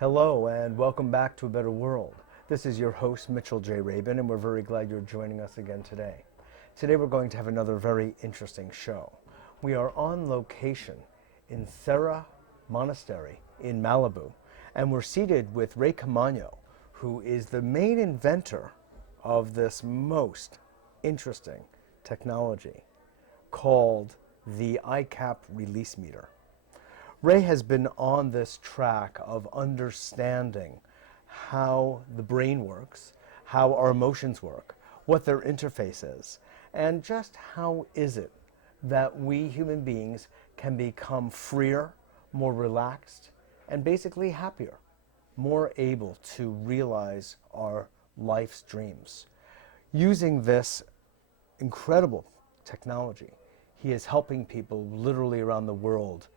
Hello and welcome back to A Better World. This is your host, Mitchell J. Rabin, and we're very glad you're joining us again today. Today we're going to have another very interesting show. We are on location in Serra Monastery in Malibu, and we're seated with Ray Caamano, who is the main inventor of this most interesting technology called the iCap release meter. Ray has been on this track of understanding how the brain works, how our emotions work, what their interface is, and just how is it that we human beings can become freer, more relaxed, and basically happier, more able to realize our life's dreams. Using this incredible technology, he is helping people literally around the world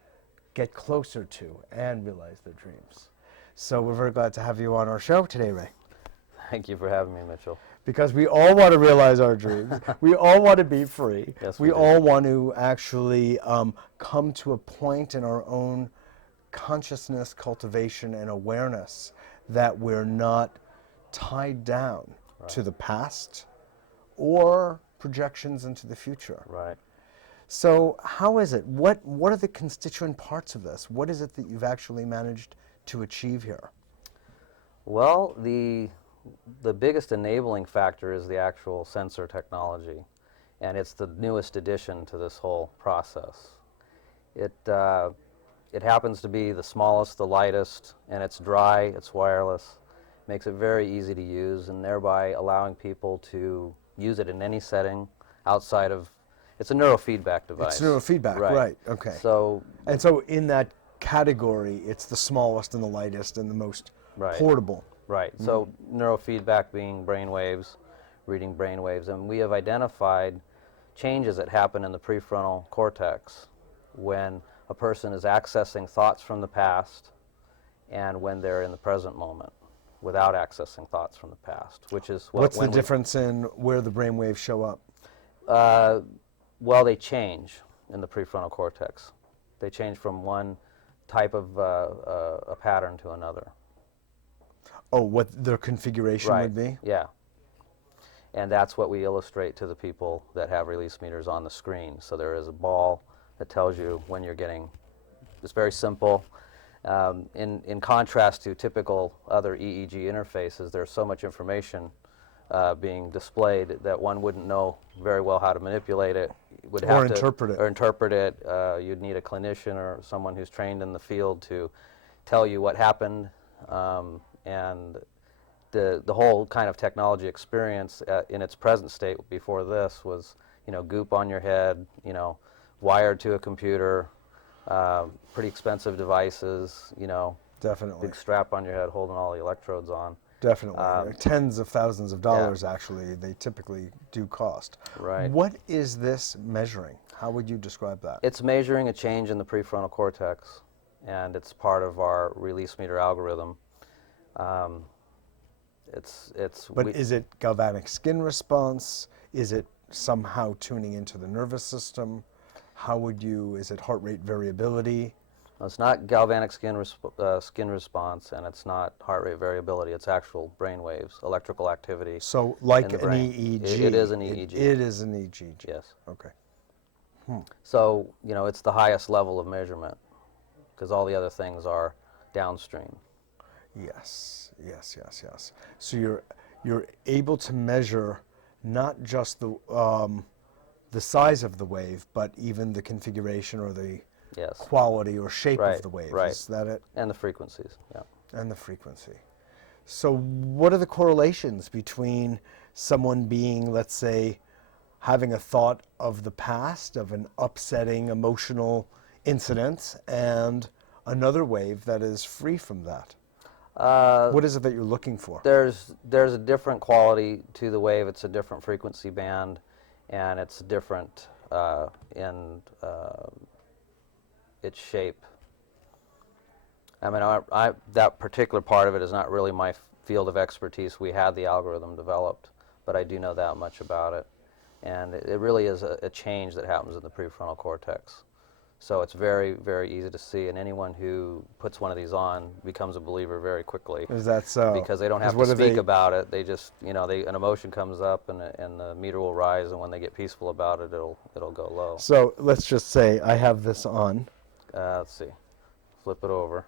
get closer to and realize their dreams. So we're very glad to have you on our show today, Ray. Thank you for having me, Mitchell. Because we all want to realize our dreams. We all want to be free. Yes, we do. all want to actually come to a point in our own consciousness, cultivation, and awareness that we're not tied down to the past or projections into the future. Right. So how is it? What are the constituent parts of this? What is it that you've actually managed to achieve here? Well, the biggest enabling factor is the actual sensor technology, and it's the newest addition to this whole process. It happens to be the smallest, the lightest, and it's dry, it's wireless, makes it very easy to use, and thereby allowing people to use it in any setting outside of. It's a neurofeedback device. It's neurofeedback, right? Okay. So in that category, it's the smallest and the lightest and the most portable. Right. So neurofeedback being brain waves, reading brain waves, and we have identified changes that happen in the prefrontal cortex when a person is accessing thoughts from the past and when they're in the present moment without accessing thoughts from the past, which is what's the difference in where the brain waves show up? Well, they change in the prefrontal cortex. They change from one type of a pattern to another. Oh, what their configuration would be? Yeah. And that's what we illustrate to the people that have release meters on the screen. So there is a ball that tells you when you're getting, it's very simple. In contrast to typical other EEG interfaces, there's so much information being displayed that one wouldn't know very well how to manipulate it. Would have to interpret it. You'd need a clinician or someone who's trained in the field to tell you what happened, and the whole kind of technology experience in its present state before this was, goop on your head, wired to a computer, pretty expensive devices, Definitely. big strap on your head holding all the electrodes on. Definitely. Tens of thousands of dollars, actually, they typically do cost. Right. What is this measuring? How would you describe that? It's measuring a change in the prefrontal cortex, and it's part of our release meter algorithm. Is it galvanic skin response? Is it somehow tuning into the nervous system? Is it heart rate variability? It's not galvanic skin response, and it's not heart rate variability. It's actual brain waves, electrical activity. So like an EEG. It is an EEG. It is an EEG. Yes. Okay. So, it's the highest level of measurement because all the other things are downstream. Yes. So you're able to measure not just the size of the wave, but even the configuration or the quality or shape of the wave. Right. Is that it? And the frequencies, yeah. And the frequency. So what are the correlations between someone being, let's say, having a thought of the past, of an upsetting emotional incident, and another wave that is free from that? What is it that you're looking for? There's a different quality to the wave. It's a different frequency band, and it's different in its shape. I mean, that particular part of it is not really my field of expertise. We had the algorithm developed, but I do know that much about it. And it really is a change that happens in the prefrontal cortex. So it's very, very easy to see, and anyone who puts one of these on becomes a believer very quickly. Is that so? Because they don't have to speak about it. They just, an emotion comes up, and the meter will rise, and when they get peaceful about it, it'll go low. So let's just say I have this on. Let's see. Flip it over.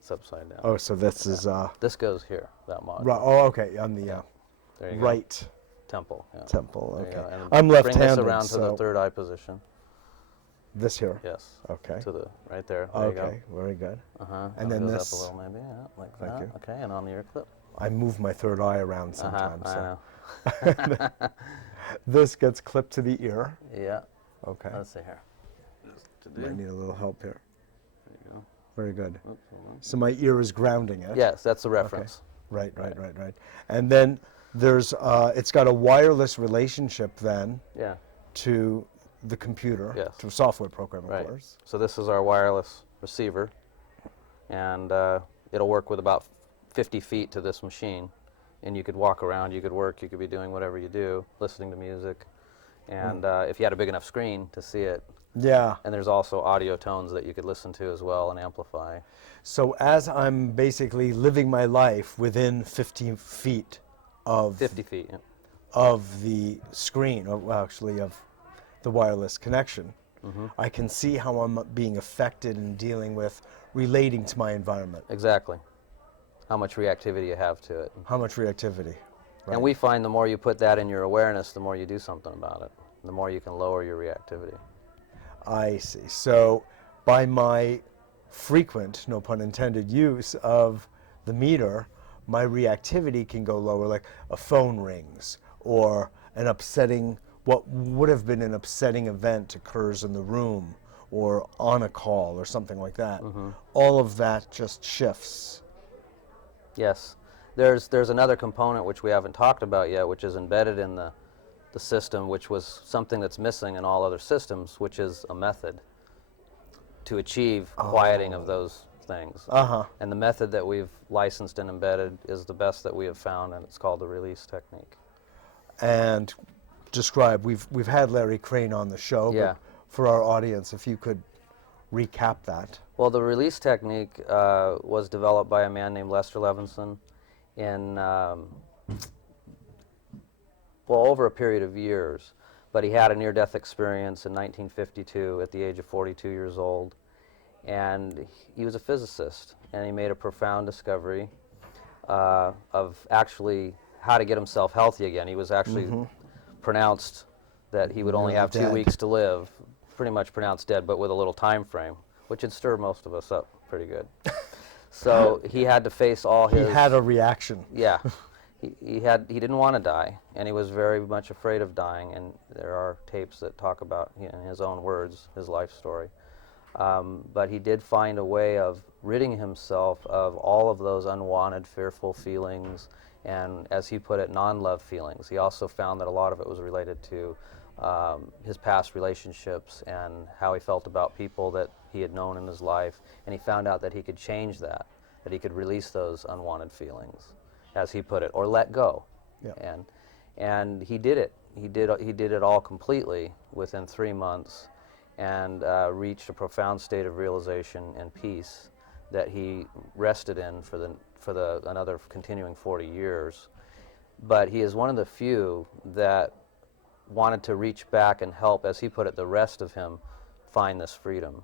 It's upside down. Oh, so this is This goes here, that module. right. Oh, okay, on the There you right go. Temple. Yeah. temple. There you Okay, go. And I'm left-handed. Bring this around to so the third eye position. this here. Yes. Okay. To the right there. There you go. Okay, very good. And then goes this- up a little maybe, yeah, like Thank that. you. Okay, and on the ear clip. I move my third eye around sometimes. I so. know. This gets clipped to the ear. Yeah. Okay. Let's see here. I need a little help here. There you go. Very good. Oops, hold on. So my ear is grounding it. Yes, that's the reference. Right. And then there's it's got a wireless relationship then Yeah. to the computer, Yes. to a software program, of Right. course. So this is our wireless receiver, and it'll work with about 50 feet to this machine, and you could walk around, you could work, you could be doing whatever you do, listening to music, and if you had a big enough screen to see it, Yeah. and there's also audio tones that you could listen to as well and amplify. So as I'm basically living my life within 15 feet of 50 feet, yeah. of the screen, or well, actually of the wireless connection, I can see how I'm being affected and dealing with relating to my environment. Exactly. How much reactivity you have to it. How much reactivity. Right. And we find the more you put that in your awareness, the more you do something about it. The more you can lower your reactivity. I see. So by my frequent, no pun intended, use of the meter, my reactivity can go lower, like a phone rings or an upsetting, what would have been an upsetting event occurs in the room or on a call or something like that. All of that just shifts. Yes. There's another component which we haven't talked about yet, which is embedded in the system, which was something that's missing in all other systems, which is a method to achieve quieting of those things. And the method that we've licensed and embedded is the best that we have found, and it's called the release technique. And describe, we've had Larry Crane on the show, Yeah. but for our audience, if you could recap that. Well, the release technique was developed by a man named Lester Levinson in over a period of years, but he had a near-death experience in 1952 at the age of 42 years old, and he was a physicist, and he made a profound discovery of actually how to get himself healthy again. He was actually pronounced that he would only have 2 dead. weeks to live, pretty much pronounced dead, but with a little time frame, which would stir most of us up pretty good. So he had to face all his... He had a reaction. Yeah. He didn't want to die, and he was very much afraid of dying, and there are tapes that talk about, in his own words, his life story. But he did find a way of ridding himself of all of those unwanted, fearful feelings, and as he put it, non-love feelings. He also found that a lot of it was related to his past relationships and how he felt about people that he had known in his life, and he found out that he could change that he could release those unwanted feelings, as he put it, or let go. Yeah. And he did it. He did it all completely within 3 months, and reached a profound state of realization and peace that he rested in for another continuing 40 years. But he is one of the few that wanted to reach back and help, as he put it, the rest of him find this freedom.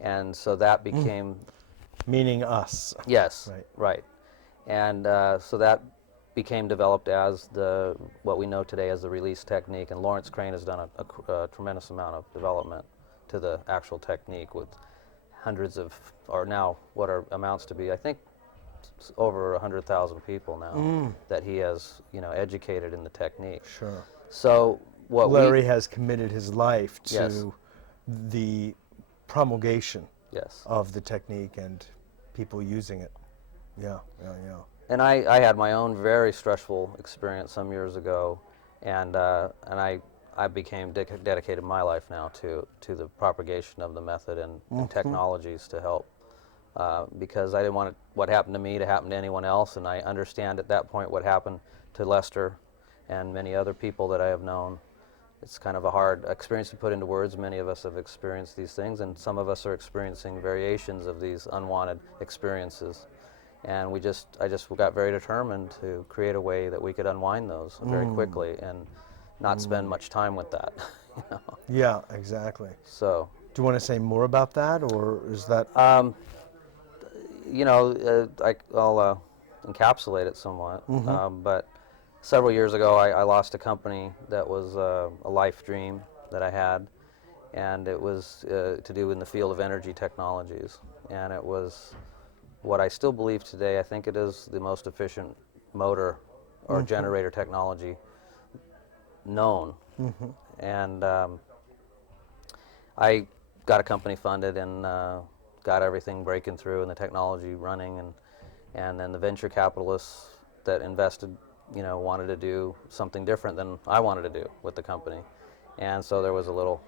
And so that became... Meaning us. Yes, Right. And so that became developed as what we know today as the release technique, and Lawrence Crane has done a tremendous amount of development to the actual technique, with hundreds of, or now what amounts to be, I think, over 100,000 people now that he has, educated in the technique. Sure. So what Larry has committed his life to Yes. the promulgation Yes. of the technique and people using it. Yeah. And I had my own very stressful experience some years ago, and I became dedicated my life now to the propagation of the method and technologies to help, because I didn't want what happened to me to happen to anyone else, and I understand at that point what happened to Lester and many other people that I have known, It's kind of a hard experience to put into words. Many of us have experienced these things, and some of us are experiencing variations of these unwanted experiences. And I just got very determined to create a way that we could unwind those very quickly and not spend much time with that. You know? Yeah, exactly. So, Do you want to say more about that, or is that? you know, I'll encapsulate it somewhat. But several years ago, I lost a company that was a life dream that I had, and it was to do in the field of energy technologies. And it was what I still believe today. I think it is the most efficient motor or generator technology known. And I got a company funded and got everything breaking through and the technology running, and then the venture capitalists that invested, you know, wanted to do something different than I wanted to do with the company, and so there was a little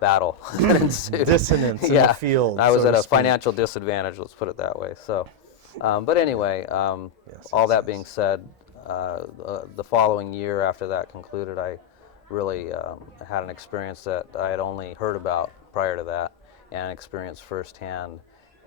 battle that ensued. Dissonance in the field. I was so at to a speak. financial disadvantage, let's put it that way. So, but anyway, Yes, all yes, that yes. being said, the following year after that concluded, I really had an experience that I had only heard about prior to that and experienced firsthand.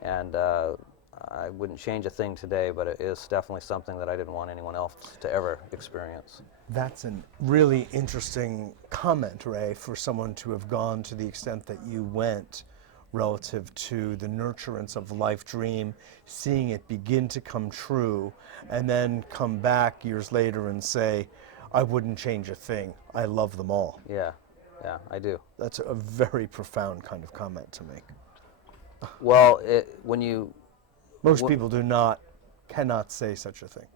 And I wouldn't change a thing today, but it is definitely something that I didn't want anyone else to ever experience. That's a really interesting comment, Ray, for someone to have gone to the extent that you went relative to the nurturance of life dream, seeing it begin to come true, and then come back years later and say, I wouldn't change a thing. I love them all. Yeah, I do. That's a very profound kind of comment to make. Well, when you Most people cannot say such a thing.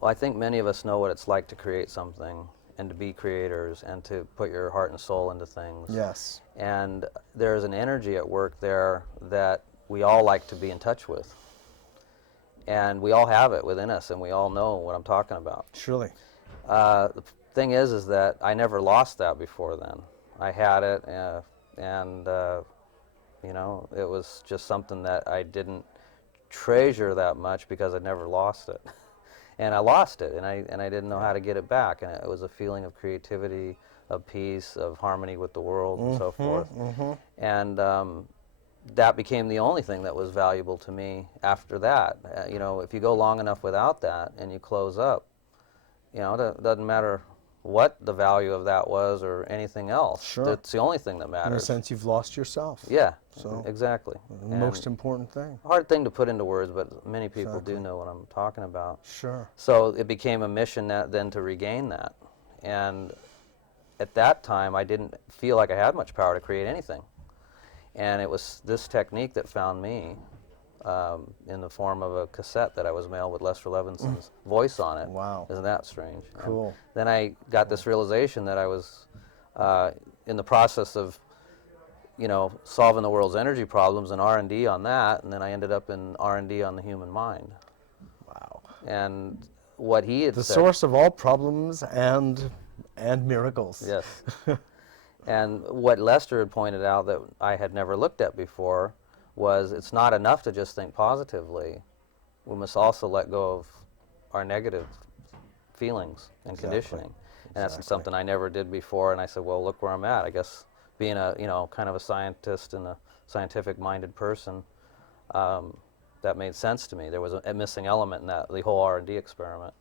Well, I think many of us know what it's like to create something and to be creators and to put your heart and soul into things. Yes. And there's an energy at work there that we all like to be in touch with. And we all have it within us, and we all know what I'm talking about. Surely. The thing is that I never lost that before then. I had it, and you know, it was just something that I didn't treasure that much because I never lost it. And I lost it, and I didn't know how to get it back. And it was a feeling of creativity, of peace, of harmony with the world, and so forth. And that became the only thing that was valuable to me after that. You know, if you go long enough without that and you close up, you know, it doesn't matter what the value of that was or anything else. Sure. It's the only thing that matters. In a sense, you've lost yourself. Yeah, So, exactly. the most important thing. Hard thing to put into words, but many people Exactly. do know what I'm talking about. Sure. So it became a mission then to regain that. And at that time, I didn't feel like I had much power to create anything. And it was this technique that found me in the form of a cassette that I was mailed with Lester Levinson's voice on it. Wow. Isn't that strange? Cool. And then I got this realization that I was in the process of, you know, solving the world's energy problems and R&D on that, and then I ended up in R&D on the human mind. Wow. And what he had The said, source of all problems and miracles. yes. And what Lester had pointed out that I had never looked at before was it's not enough to just think positively. We must also let go of our negative feelings and Exactly. conditioning. And that's Exactly. something I never did before, and I said, well, look where I'm at. I guess being a, you know, kind of a scientist and a scientific-minded person, that made sense to me. There was a missing element in that, the whole R&D experiment.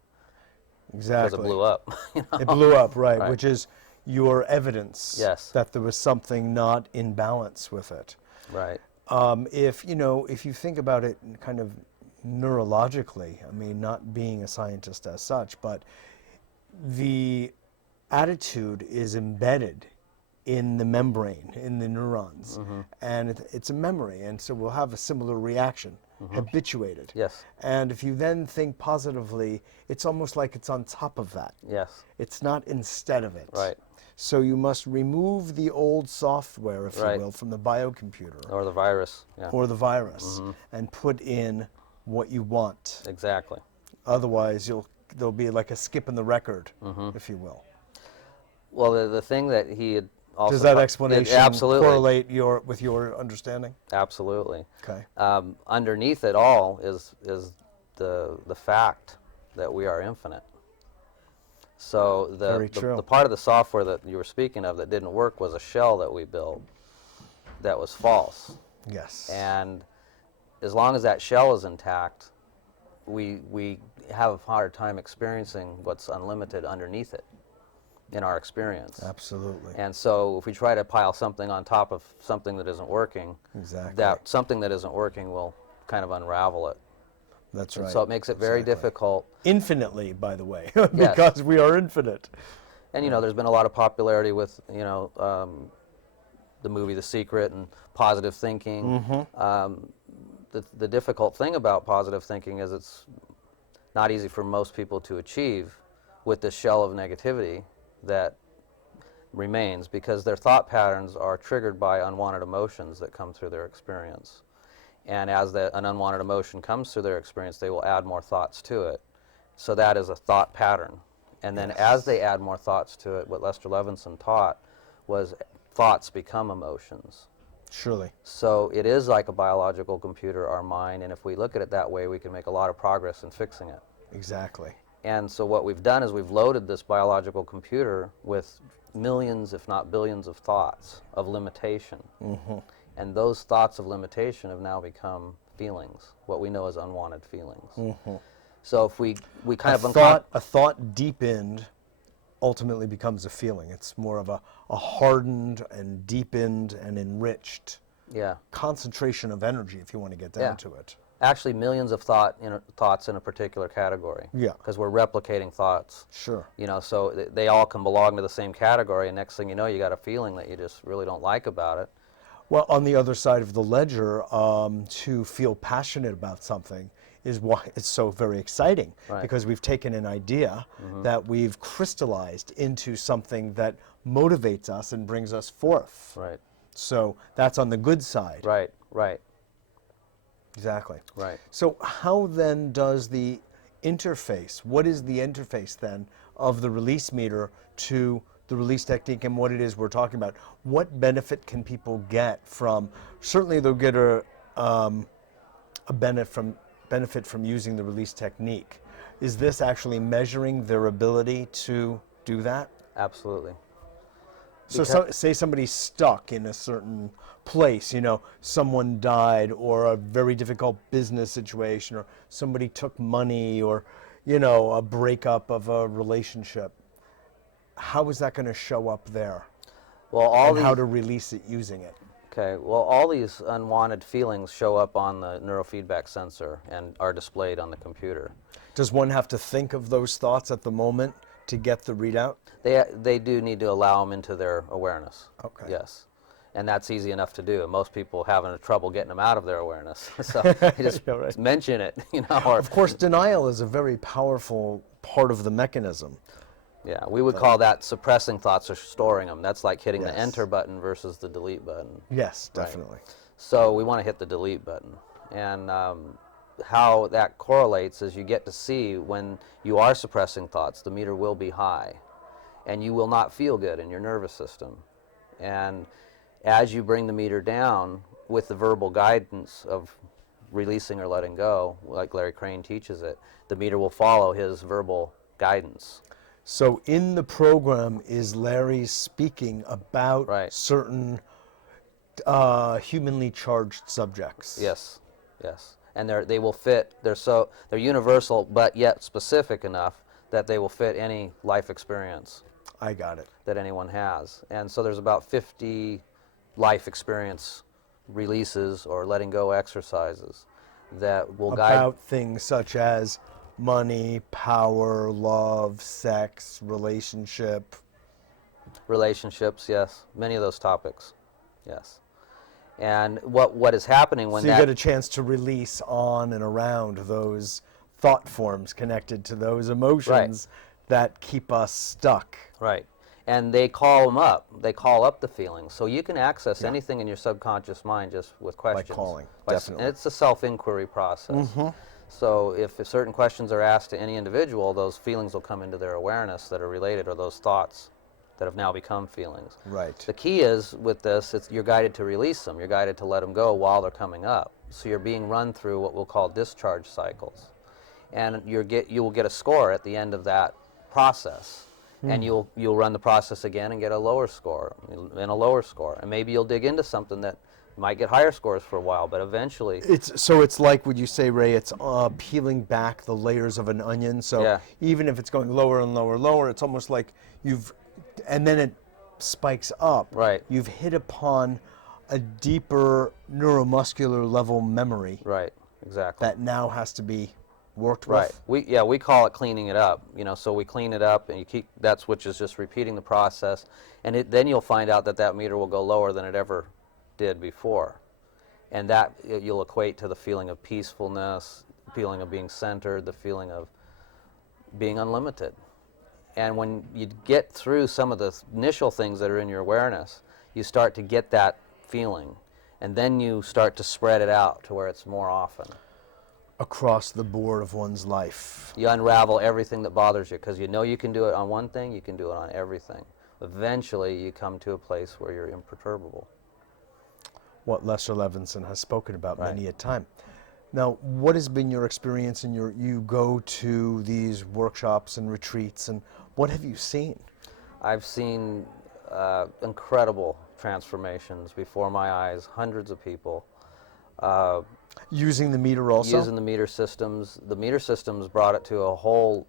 Exactly. Because it blew up. You know? It blew up, right, Right. which is your evidence Yes. that there was something not in balance with it. Right. If you think about it kind of neurologically, I mean, not being a scientist as such, but the attitude is embedded in the membrane, in the neurons, and it's a memory, and so we'll have a similar reaction, habituated. Yes. And if you then think positively, it's almost like it's on top of that. Yes. It's not instead of it. Right. So you must remove the old software, if Right. you will, from the biocomputer Or the virus. Yeah. or the virus and put in what you want. Exactly. Otherwise, there'll be like a skip in the record, if you will. Well, the thing that he had also Does that explanation absolutely correlate with your understanding? absolutely. Okay. Underneath it all is the fact that we are infinite. So Very true. the part of the software that you were speaking of that didn't work was a shell that we built that was false. Yes. And as long as that shell is intact, we have a hard time experiencing what's unlimited underneath it in our experience. Absolutely. And so if we try to pile something on top of something that isn't working, Exactly. that something that isn't working will kind of unravel it. That's And right. so it makes it very difficult. Infinitely, by the way, Yes. because we are infinite. And, you know, there's been a lot of popularity with, you know, the movie The Secret and positive thinking. The difficult thing about positive thinking is it's not easy for most people to achieve with this shell of negativity that remains, because their thought patterns are triggered by unwanted emotions that come through their experience. And as an unwanted emotion comes through their experience, they will add more thoughts to it. So that is a thought pattern. And then as they add more thoughts to it, what Lester Levinson taught was thoughts become emotions. Surely. So it is like a biological computer, our mind, and if we look at it that way, we can make a lot of progress in fixing it. Exactly. And so what we've done is we've loaded this biological computer with millions, if not billions, of thoughts of limitation. And those thoughts of limitation have now become feelings, what we know as unwanted feelings. So if we kind of a thought deepened ultimately becomes a feeling. It's more of a hardened and deepened and enriched concentration of energy, if you want to get down to it. Actually, millions of thoughts in a particular category. Yeah. Because we're replicating thoughts. Sure. You know, so they all can belong to the same category, and next thing you know, you got a feeling that you just really don't like about it. Well, on the other side of the ledger, to feel passionate about something is why it's so very exciting, because we've taken an idea that we've crystallized into something that motivates us and brings us forth. Right. So that's on the good side. Right, right. Exactly. Right. So how then does the interface, what is the interface then of the release meter to the release technique and what it is we're talking about? What benefit can people get from, certainly they'll get a benefit from using the release technique. Is this actually measuring their ability to do that? Absolutely. So say somebody's stuck in a certain place, you know, someone died or a very difficult business situation or somebody took money or, you know, a breakup of a relationship. How is that going to show up there? Well, how to release it using it? Okay, well, all these unwanted feelings show up on the neurofeedback sensor and are displayed on the computer. Does one have to think of those thoughts at the moment to get the readout? They do need to allow them into their awareness. Okay. Yes. And that's easy enough to do. Most people having trouble getting them out of their awareness. So you just mention it, you know. Of course, denial is a very powerful part of the mechanism. Yeah, we would call that suppressing thoughts or storing them. That's like hitting the enter button versus the delete button. Yes, definitely. So we want to hit the delete button. And how that correlates is you get to see when you are suppressing thoughts, the meter will be high. And you will not feel good in your nervous system. And as you bring the meter down with the verbal guidance of releasing or letting go, like Larry Crane teaches it, the meter will follow his verbal guidance. So in the program is Larry speaking about certain humanly charged subjects. Yes, yes. And they will fit, they're universal but yet specific enough that they will fit any life experience. I got it. That anyone has. And so there's about 50 life experience releases or letting go exercises that will guide. About things such as money, power, love, sex, relationships, yes. Many of those topics, yes. And what is happening when so you get a chance to release on and around those thought forms connected to those emotions that keep us stuck. Right. And they call them up. They call up the feelings. So you can access anything in your subconscious mind just with questions. By calling, definitely. And it's a self-inquiry process. So if certain questions are asked to any individual, those feelings will come into their awareness that are related, or those thoughts that have now become feelings. Right. The key is with this, you're guided to release them. You're guided to let them go while they're coming up. So you're being run through what we'll call discharge cycles. And you will get a score at the end of that process. And you'll run the process again and get a lower score and a lower score. And maybe you'll dig into something that might get higher scores for a while, but eventually... It's like, would you say, Ray, it's peeling back the layers of an onion. So Yeah. even if it's going lower and lower, lower, it's almost like and then it spikes up. Right. You've hit upon a deeper neuromuscular level memory. Right, exactly. That now has to be worked Right. with. We call it cleaning it up. So we clean it up, and which is just repeating the process, and then you'll find out that meter will go lower than it ever did before, and that you'll equate to the feeling of peacefulness, the feeling of being centered, the feeling of being unlimited. And when you get through some of the initial things that are in your awareness, you start to get that feeling, and then you start to spread it out to where it's more often. Across the board of one's life. You unravel everything that bothers you, because you can do it on one thing, you can do it on everything. Eventually, you come to a place where you're imperturbable. What Lester Levinson has spoken about Right. many a time. Now, what has been your experience you go to these workshops and retreats, and what have you seen? I've seen incredible transformations before my eyes, hundreds of people. Using the meter also? Using the meter systems. The meter systems brought it to a whole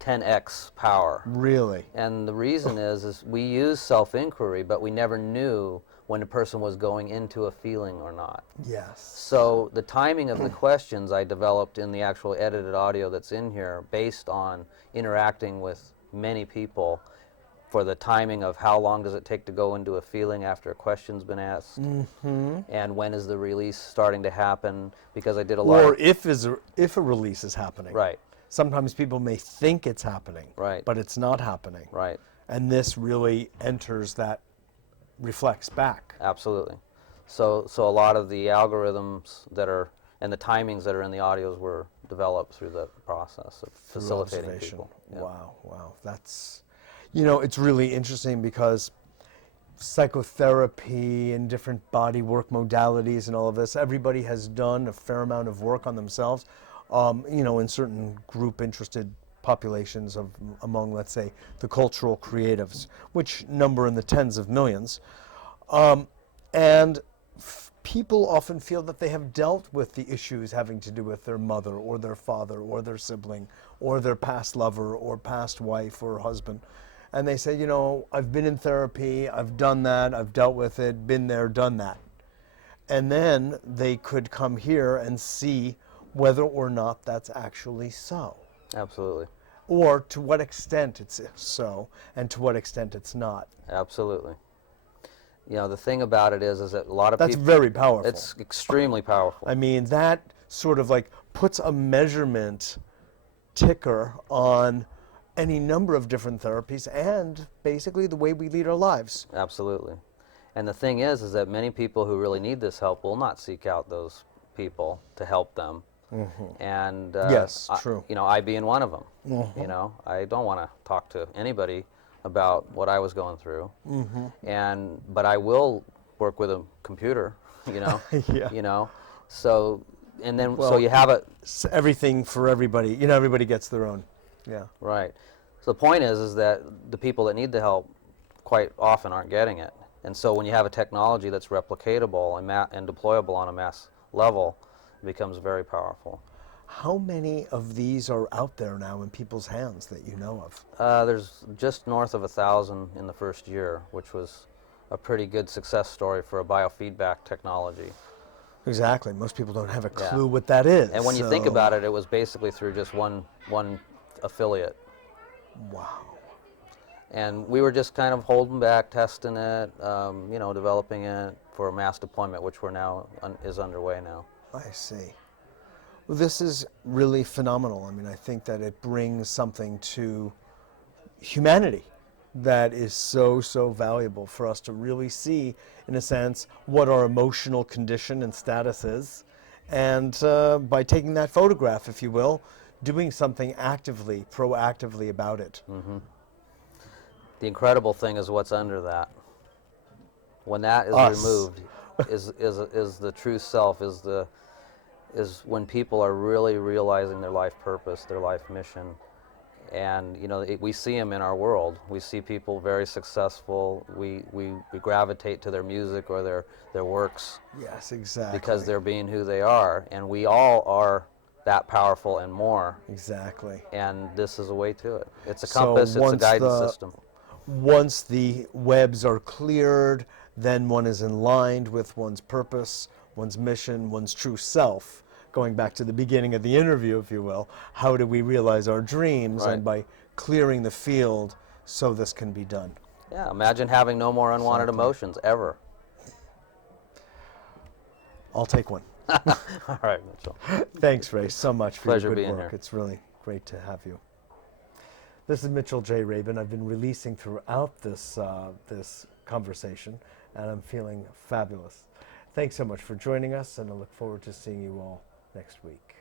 10x power. Really? And the reason is we use self-inquiry, but we never knew when a person was going into a feeling or not. Yes. So the timing of the questions I developed in the actual edited audio that's in here, based on interacting with many people, for the timing of how long does it take to go into a feeling after a question's been asked, and when is the release starting to happen, because I did a lot Or if a release is happening. Right. Sometimes people may think it's happening, Right. but it's not happening. Right. And this really reflects back. Absolutely. So a lot of the algorithms and the timings that are in the audios were developed through the process of facilitating observation. people. Yeah. Wow. That's, it's really interesting, because psychotherapy and different body work modalities and all of this, everybody has done a fair amount of work on themselves, in certain group interested populations among, let's say, the cultural creatives, which number in the tens of millions. And people often feel that they have dealt with the issues having to do with their mother or their father or their sibling or their past lover or past wife or husband. And they say, I've been in therapy, I've done that, I've dealt with it, been there, done that. And then they could come here and see whether or not that's actually so. Absolutely. Or to what extent it's so, and to what extent it's not. Absolutely. The thing about it is that a lot of That's people... very powerful. It's extremely powerful. I mean, that sort of like puts a measurement ticker on any number of different therapies and basically the way we lead our lives. Absolutely. And the thing is that many people who really need this help will not seek out those people to help them. And yes, true. I being one of them. I don't want to talk to anybody about what I was going through. But I will work with a computer. Yeah. So you have it. Everything for everybody. Everybody gets their own. Yeah. Right. So the point is that the people that need the help quite often aren't getting it. And so when you have a technology that's replicatable and deployable on a mass level, it becomes very powerful. How many of these are out there now in people's hands that you know of? There's just north of 1,000 in the first year, which was a pretty good success story for a biofeedback technology. Exactly. Most people don't have a clue what that is. And when you think about it, it was basically through just one affiliate. Wow. And we were just kind of holding back, testing it, developing it for mass deployment, which we're now is underway now. I see. Well, this is really phenomenal. I mean, I think that it brings something to humanity that is so, so valuable for us to really see, in a sense, what our emotional condition and status is. And by taking that photograph, if you will, doing something actively, proactively about it. The incredible thing is what's under that. When that is removed, is the true self, is when people are really realizing their life purpose, their life mission, And you know, we see them in our world. We see people very successful. We gravitate to their music or their works. Yes, exactly. Because they're being who they are, and we all are that powerful and more. Exactly. And this is a way to it. It's a So compass. It's a guidance system. Once the webs are cleared, then one is in line with one's purpose, one's mission, one's true self. Going back to the beginning of the interview, if you will, how do we realize our dreams? Right. And by clearing the field so this can be done. Yeah, imagine having no more unwanted Exactly. emotions ever. I'll take one. All right, Mitchell. Thanks, Ray, so much for Pleasure your good being work. here. It's really great to have you. This is Mitchell J. Rabin. I've been releasing throughout this conversation, and I'm feeling fabulous. Thanks so much for joining us, and I look forward to seeing you all next week.